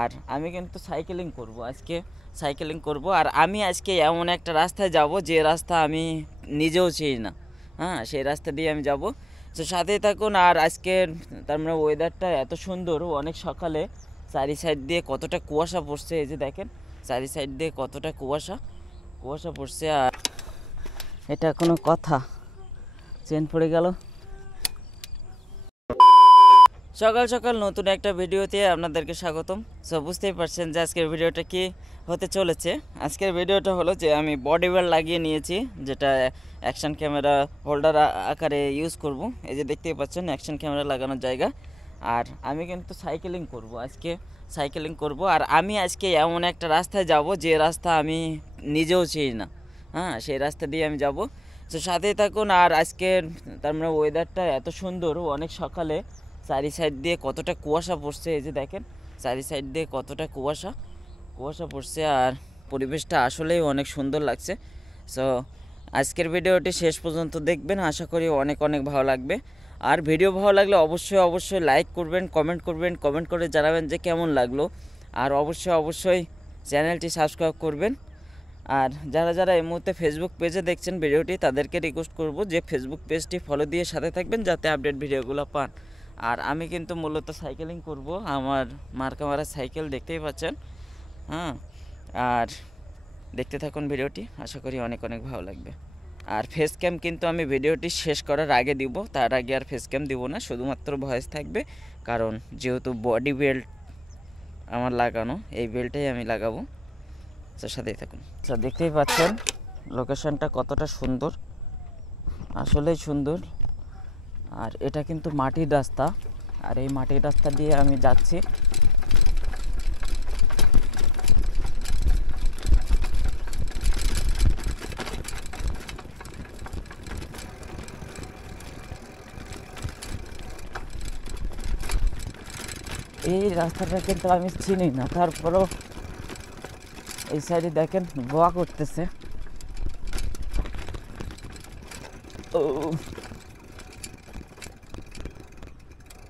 আর আমি কিন্তু সাইকেলিং করব আজকে, সাইকেলিং করব। আর আমি আজকে এমন একটা রাস্তায় যাব যে রাস্তা আমি নিজেও চিনি না। হ্যাঁ, সেই রাস্তা দিয়ে আমি যাব। তো সাথেই থাকুন। আর আজকের তার মানে ওয়েদারটা এত সুন্দর, অনেক সকালে চারি সাইড দিয়ে কতটা কুয়াশা পড়ছে, এই যে দেখেন চারি সাইড দিয়ে কতটা কুয়াশা কুয়াশা পড়ছে। আর এটা কোনো কথা, চেন পড়ে গেল। সকাল সকাল নতুন একটা ভিডিওতে আপনাদেরকে স্বাগতম। সো বুঝতেই পারছেন যে আজকের ভিডিওটা কি হতে চলেছে। আজকের ভিডিওটা হলো যে আমি বডি বেল্ট লাগিয়ে নিয়েছি, যেটা অ্যাকশন ক্যামেরা হোল্ডার আকারে ইউজ করব। এই যে দেখতেই পাচ্ছেন অ্যাকশন ক্যামেরা লাগানোর জায়গা। আর আমি কিন্তু সাইকেলিং করব আজকে, সাইকেলিং করব। আর আমি আজকে এমন একটা রাস্তায় যাব যে রাস্তা আমি নিজেও চিনি না। হ্যাঁ, সেই রাস্তা দিয়ে আমি যাব। তো সাথেই থাকুন। আর আজকের তার মানে ওয়েদারটা এত সুন্দর, অনেক সকালে চারি সাইড দিয়ে কতটা কুয়াশা পড়ছে, এই যে দেখেন চারি সাইড দিয়ে কতটা কুয়াশা পড়ছে। আর পরিবেশটা আসলেই অনেক সুন্দর লাগছে। সো আজকের ভিডিওটি শেষ পর্যন্ত দেখবেন, আশা করি অনেক অনেক ভালো লাগবে। আর ভিডিও ভালো লাগলে অবশ্যই লাইক করবেন, কমেন্ট করে জানাবেন যে কেমন লাগলো। আর অবশ্যই চ্যানেলটি সাবস্ক্রাইব করবেন। আর যারা এই মুহূর্তে ফেসবুক পেজে দেখছেন ভিডিওটি, তাদেরকে রিকোয়েস্ট করব যে ফেসবুক পেজটি ফলো দিয়ে সাথে থাকবেন, যাতে আপডেট ভিডিওগুলো পান। আর আমি কিন্তু মূলত সাইকেলিং করব, আমার মার্কা মারা সাইকেল দেখতেই পাচ্ছেন। হ্যাঁ, আর দেখতে থাকুন ভিডিওটি, আশা করি অনেক অনেক ভালো লাগবে। আর ফেস ক্যাম কিন্তু আমি ভিডিওটি শেষ করার আগে দিব, তার আগে আর ফেস ক্যাম দিব না, শুধুমাত্র ভয়েস থাকবে। কারণ যেহেতু বডি বেল্ট আমার লাগানো, এই বেল্টটাই আমি লাগাবো। তো সাথেই থাকুন। তো দেখতেই পাচ্ছেন লোকেশনটা কতটা সুন্দর, আসলেই সুন্দর। আর এটা কিন্তু মাটির রাস্তা, আর এই মাটির রাস্তা দিয়ে আমি যাচ্ছি। এই রাস্তাটা কিন্তু আমি চিনি না, তারপরেও এই সাইডে দেখেন গোয়া করতেছে।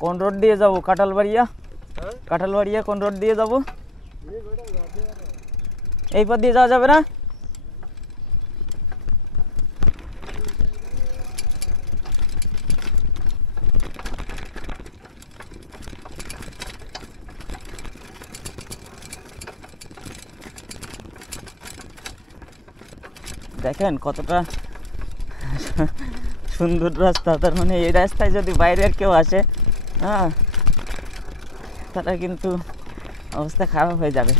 কোন রোড দিয়ে যাব? কাঁঠালবাড়িয়া কোন রোড দিয়ে যাব? এই পথ দিয়ে যাওয়া যাবে না? দেখেন কতটা সুন্দর রাস্তা। তার মানে এই রাস্তায় যদি বাইরের কেউ আসে, হ্যাঁ, তারা কিন্তু অবস্থা খারাপ হয়ে যাবে।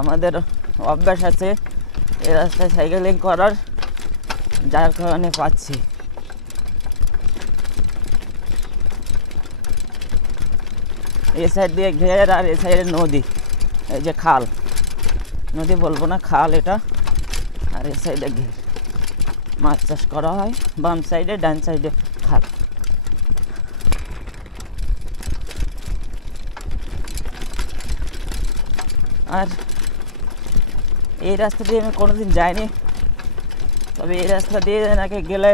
আমাদের অভ্যাস আছে এই রাস্তায় সাইকেলিং করার, যার কারণে পাচ্ছি। এই সাইড দিয়ে ঘের, আর এই সাইডে নদী, এই যে খাল, নদী বলবো না, খাল এটা। আর এই সাইডে ঘের, মাছ চাষ করা হয়। বাম সাইডে, ডান সাইডে খাল। আর এই রাস্তা দিয়ে আমি কোনোদিন যাইনি, তবে এই রাস্তা দিয়ে নাকি গেলে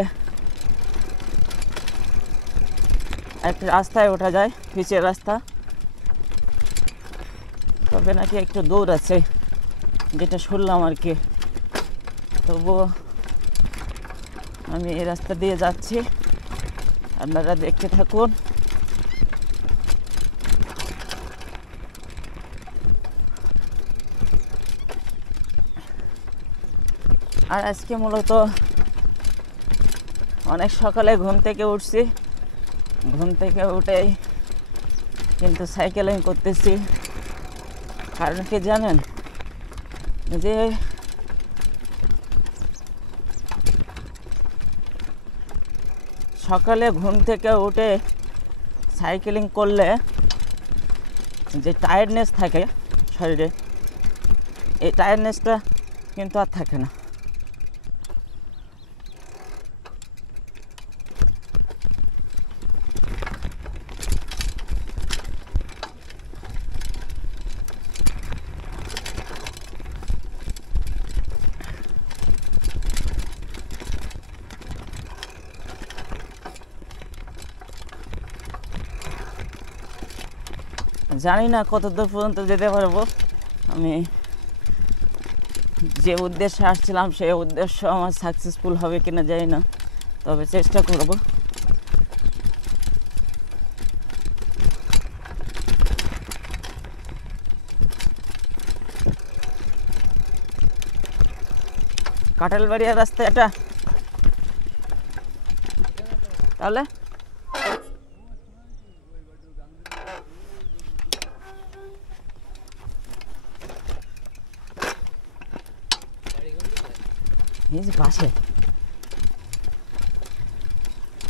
একটা রাস্তায় ওঠা যায়, পিচের রাস্তা, তবে নাকি একটু দৌড় আছে, যেটা শুনলাম আর কি। তবুও আমি এই রাস্তা দিয়ে যাচ্ছি, আপনারা দেখতে থাকুন। আর আজকে মূলত অনেক সকালে ঘুম থেকে উঠছি, ঘুম থেকে উঠেই কিন্তু সাইকেলিং করতেছি। কারণ কি জানেন, যে সকালে ঘুম থেকে উঠে সাইকেলিং করলে যে টায়ার্ডনেস থাকে শরীরে, এই টায়ার্ডনেসটা কিন্তু আর থাকে না। জানি না কত দূর পর্যন্ত যেতে পারবো। আমি যে উদ্দেশ্যে আসছিলাম সেই উদ্দেশ্য আমার সাকসেসফুল হবে কিনা জানি না, তবে চেষ্টা করব। কাঁঠালবাড়িয়া রাস্তা এটা, তাহলে এই যে পাশে।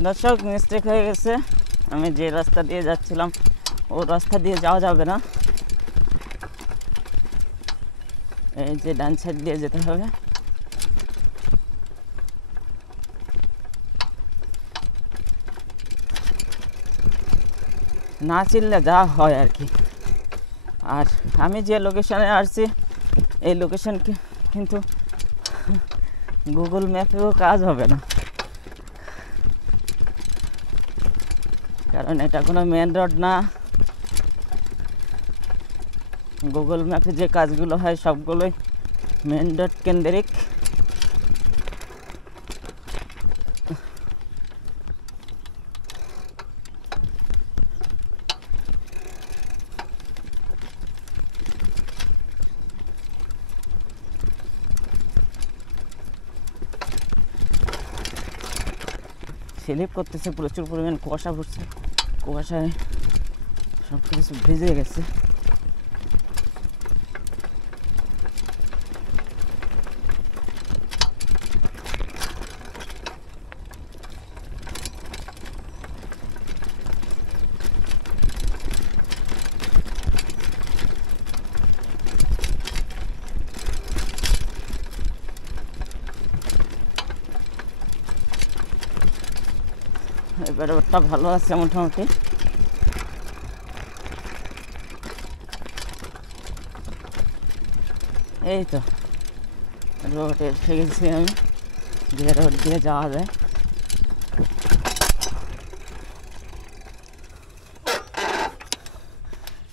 দর্শক, মিস্টেক হয়ে গেছে, আমি যে রাস্তা দিয়ে যাচ্ছিলাম ও রাস্তা দিয়ে যাওয়া যাবে না, এই যে ডান সাইড দিয়ে যেতে হবে। না চিনলে যা হয় আর কি। আর আমি যে লোকেশনে আসছি এই লোকেশন কিন্তু গুগল ম্যাপেও কাজ হবে না, কারণ এটা কোনো মেন রোড না। গুগল ম্যাপে যে কাজগুলো হয় সবগুলোই মেন রোড কেন্দ্রিক। স্লিপ করতেছে, প্রচুর পরিমাণ কুয়াশা পড়ছে, কুয়াশায় সব কিছু ভিজে গেছে। এবারে ওটা ভালো আছে মোটামুটি। এই তো রোডে এসে গেছি আমি, যে রোড দিয়ে যাওয়া যায়।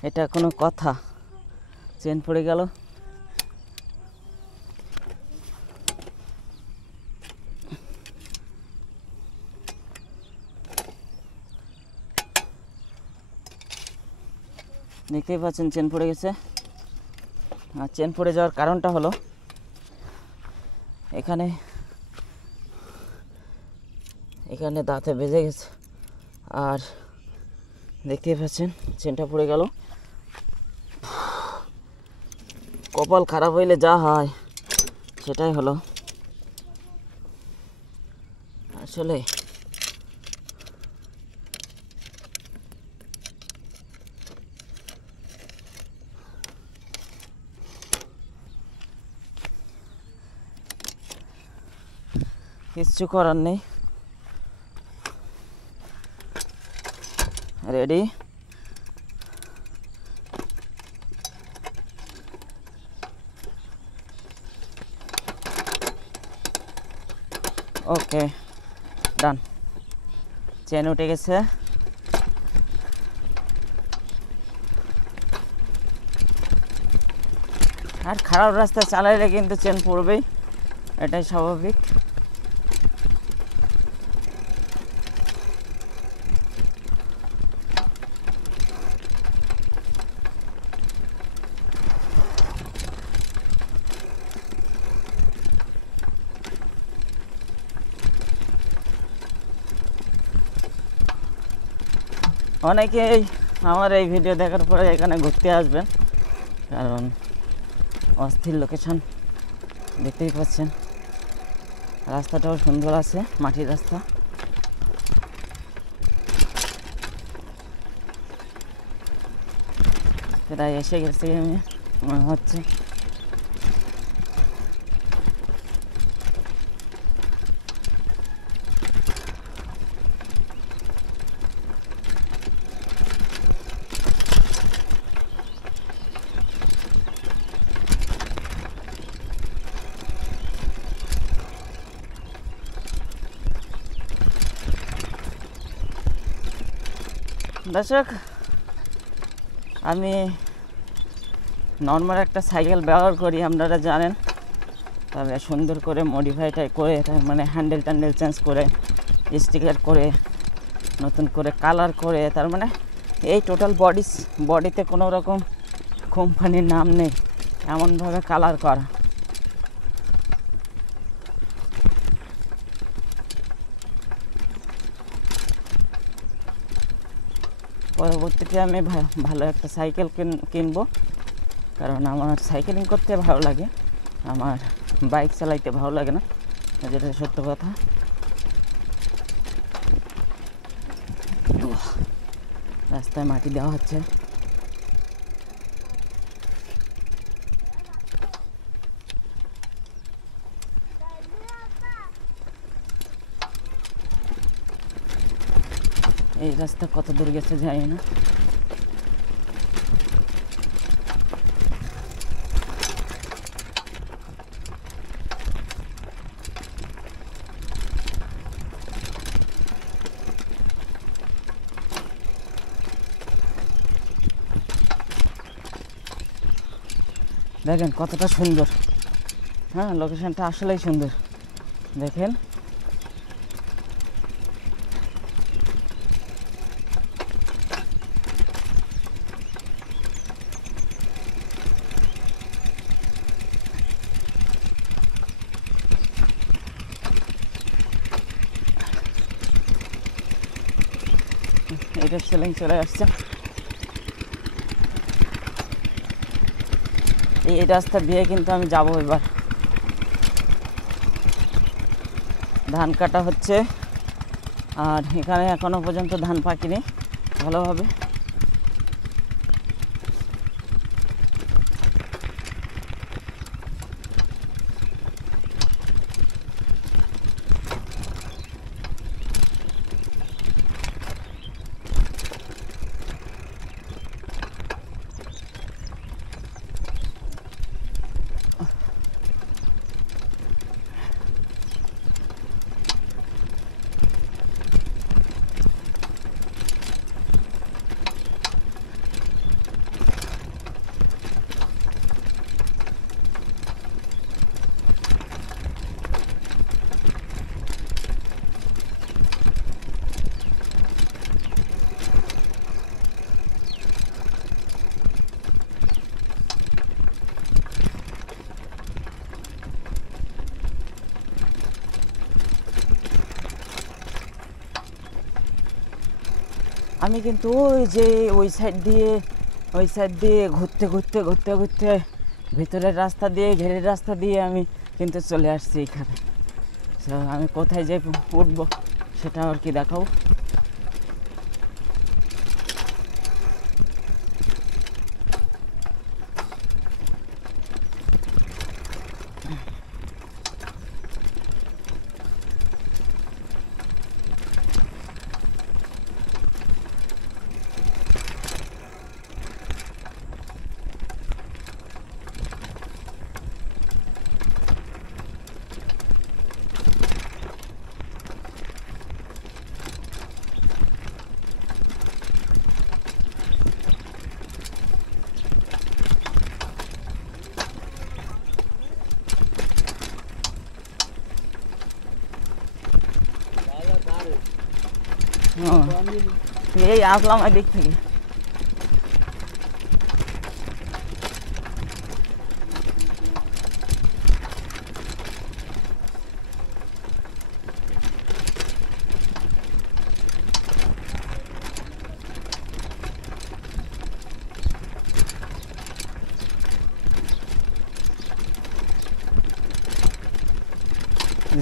এটা কোনো কথা? চেন পড়ে গেল। দেখতেই পাচ্ছেন চেন পড়ে গেছে। আর চেন পড়ে যাওয়ার কারণটা হলো এখানে এখানে দাঁতে বেজে গেছে। আর দেখতেই পাচ্ছেন চেনটা পড়ে গেল। কপাল খারাপ হইলে যা হয় সেটাই হলো। আসলে কিচ্ছু করার নেই। রেডি? ওকে, ডান। চেন উঠে গেছে। আর খারাপ রাস্তায় চালাইলে কিন্তু চেন পড়বেই, এটাই স্বাভাবিক। অনেকেই আমার এই ভিডিও দেখার পরে এখানে ঘুরতে আসবেন, কারণ অস্থির লোকেশন। দেখতেই পাচ্ছেন রাস্তাটাও সুন্দর আছে, মাটির রাস্তা। প্রায় এসে গেছি আমি মনে হচ্ছে। দর্শক, আমি নর্মাল একটা সাইকেল ব্যবহার করি, আপনারা জানেন। তবে সুন্দর করে মডিফাইটাই করে, মানে হ্যান্ডেল ট্যান্ডেল চেঞ্জ করে, স্টিকার করে, নতুন করে কালার করে, তার মানে এই টোটাল বডিতে কোনো রকম কোম্পানির নাম নেই, এমনভাবে কালার করা। পরবর্তীতে আমি ভালো একটা সাইকেল কিনবো, কারণ আমার সাইকেলিং করতে ভালো লাগে, আমার বাইক চালাইতে ভালো লাগে না, যেটা সত্য কথা। রাস্তায় মাটি দেওয়া হচ্ছে। এই রাস্তা কত দূর গেছে জানি না। দেখেন কতটা সুন্দর, হ্যাঁ লোকেশনটা আসলেই সুন্দর। দেখেন এটা সেলিং চলে আসছে। এই রাস্তা দিয়ে কিন্তু আমি যাবো এবার। ধান কাটা হচ্ছে, আর এখানে এখনো পর্যন্ত ধান পাকেনি ভালোভাবে। আমি কিন্তু ওই সাইড দিয়ে ঘুরতে ভিতরের রাস্তা দিয়ে, ঘেরের রাস্তা দিয়ে আমি কিন্তু চলে আসছি এখানে। আমি কোথায় যে উঠবো সেটা আর কি দেখাবো। এই আসলাম এদিক থেকে।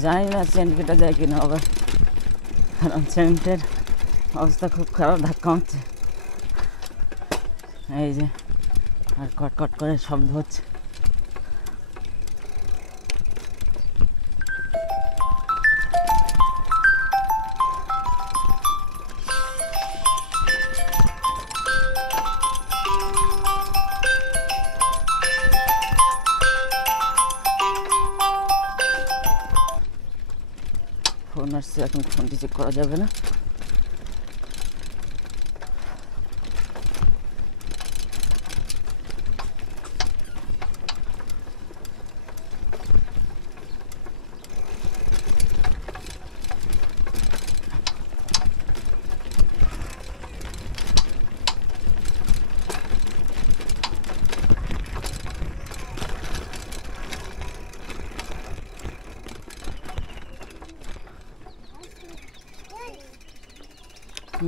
জানি না চেন কেটে যায় কিনা হবে, কারণ চেনটের অবস্থা খুব খারাপ, ধাক্কা হচ্ছে। এই যে আর কটকট করে শব্দ হচ্ছে। ফোন আসছে, এখন ফোন রিসিভ করা যাবে না।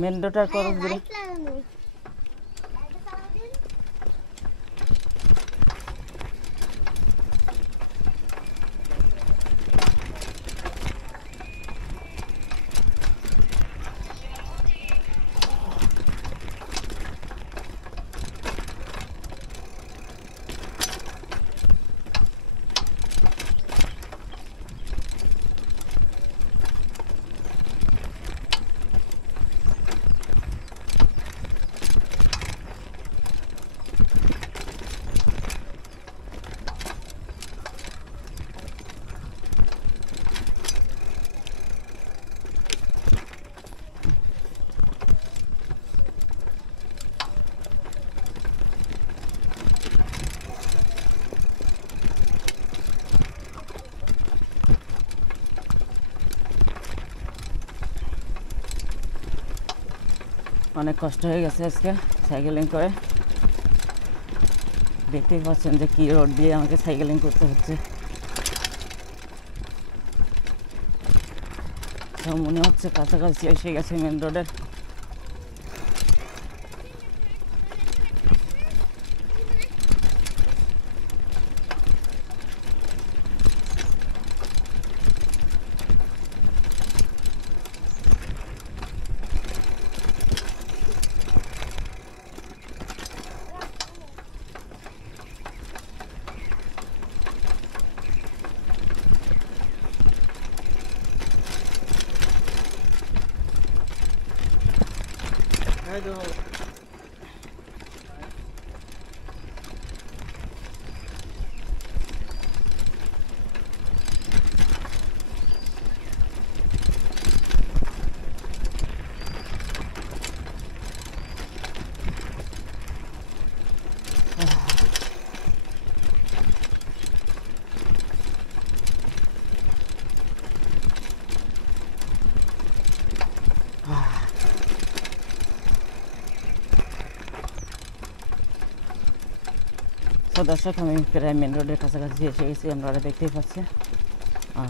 মেন রোডটার খরচ দিলে অনেক কষ্ট হয়ে গেছে আজকে সাইকেলিং করে। দেখতেই পাচ্ছেন যে কি রোড দিয়ে আমাকে সাইকেলিং করতে হচ্ছে। সব মনে হচ্ছে কাছাকাছি এসে গেছে মেন রোডের। তো দর্শক, আমি প্রায় মেন রোডের কাছাকাছি এসে গেছি, আপনারা দেখতেই পাচ্ছেন। আর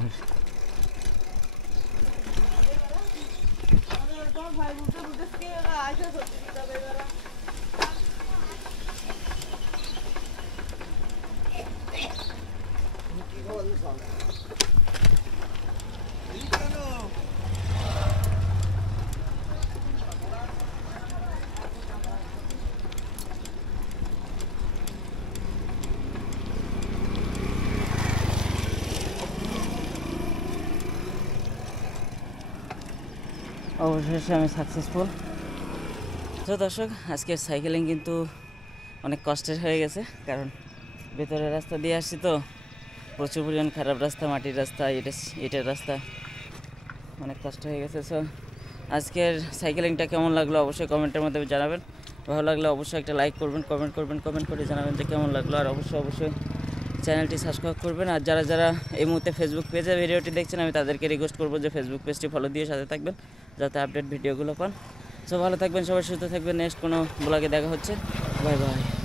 অবশেষে আমি সাকসেসফুল। তো দর্শক, আজকের সাইকেলিং কিন্তু অনেক কষ্টের হয়ে গেছে, কারণ ভেতরের রাস্তা দিয়ে আসছি তো প্রচুর পরিমাণ খারাপ রাস্তা, মাটির রাস্তা, ইটের রাস্তা, অনেক কষ্ট হয়ে গেছে। সো আজকের সাইকেলিংটা কেমন লাগলো অবশ্যই কমেন্টের মধ্যে জানাবেন। ভালো লাগলে অবশ্যই একটা লাইক করবেন, কমেন্ট করে জানাবেন যে কেমন লাগলো। আর অবশ্যই চ্যানেলটি সাবস্ক্রাইব করবেন। আর যারা এই মুহূর্তে ফেসবুক পেজে ভিডিওটি দেখছেন, আমি তাদেরকে রিকোয়েস্ট করবো যে ফেসবুক পেজটি ফলো দিয়ে সাথে থাকবেন, যাতে আপডেট ভিডিওগুলো পান। সো ভালো থাকবেন, সবাই সুস্থ থাকবেন। নেক্সট কোনো ব্লগে দেখা হচ্ছে। Bye bye.